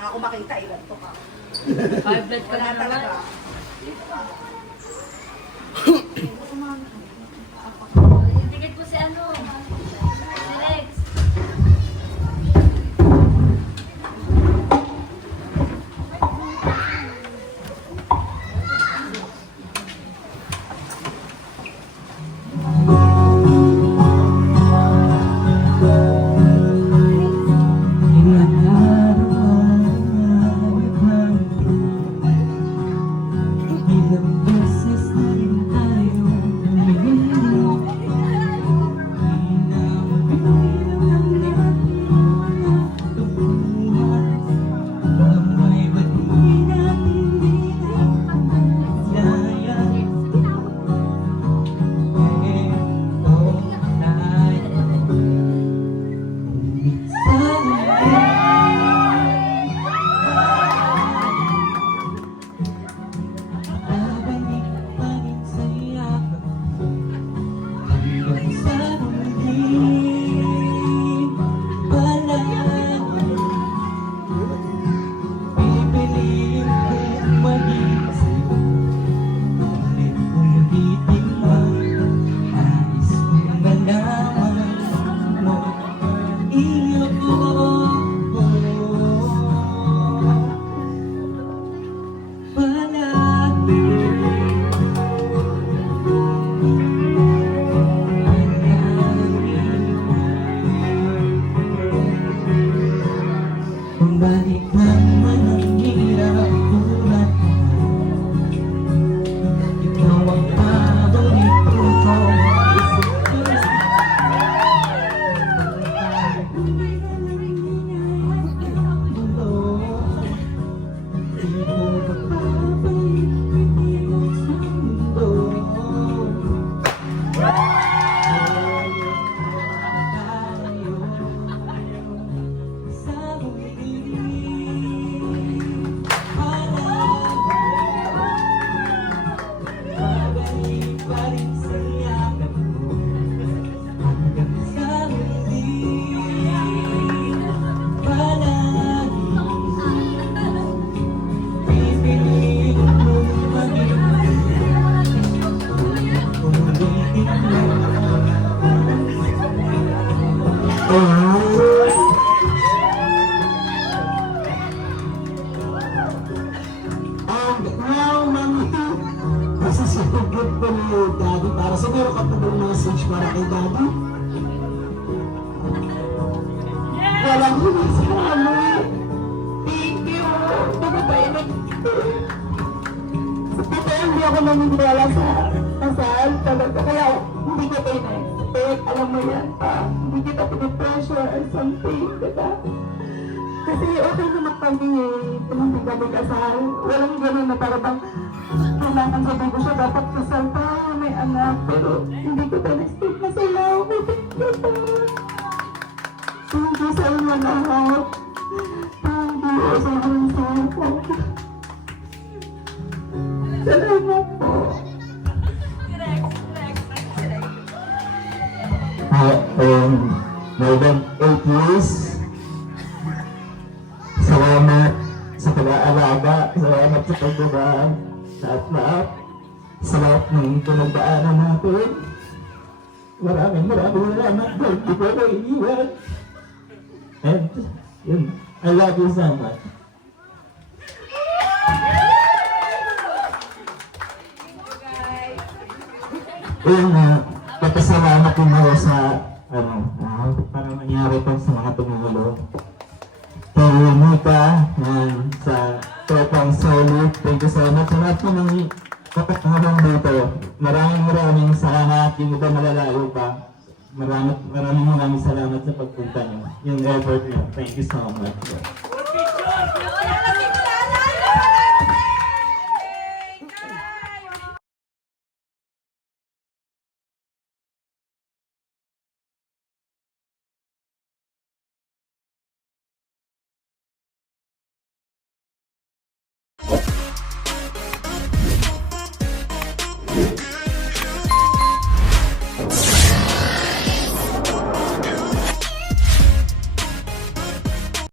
nga ako makita, ganito ka. High blood ka Wala na talaga. naman. Tingit po si ano. Si Rex. Daddy, para sa meron ka po ng message para kay Daddy. Walang hindi sa amin. Thank you. Nagpapainag. Kasi hindi ako naniniwala sa kasal talaga. Kaya hindi ka tayo na-expect. Alam mo yan pa. Hindi kita pinipressure or something. Diba? Kasi okay naman kami hindi kami kasal. Walang gano'n na parang kailangan sabi ko siya dapat kasal tayo, may anak. Pero hindi ko na-expect na sila. Thank you sa inyo lahat. Thank you sa aking support. Salamat po. More than 8 years. Salamat sa pag-aalaga, salamat sa pagbabaan, lahat-lahat, sa lahat ng pinagdaanan natin. Maraming salamat, hindi ko na iiwan. And, yun, I love you so much. Yun na, papasalamat din ako sa, parang nangyari pa sa mga tumulong. Kay Mika, sa Topang Solid, thank you so much. Sa lahat po ng kapatulong dito, maraming salamat. Yung iba malalayo pa. Maraming salamat sa pagpunta niyo. Yung effort niyo. Thank you so much.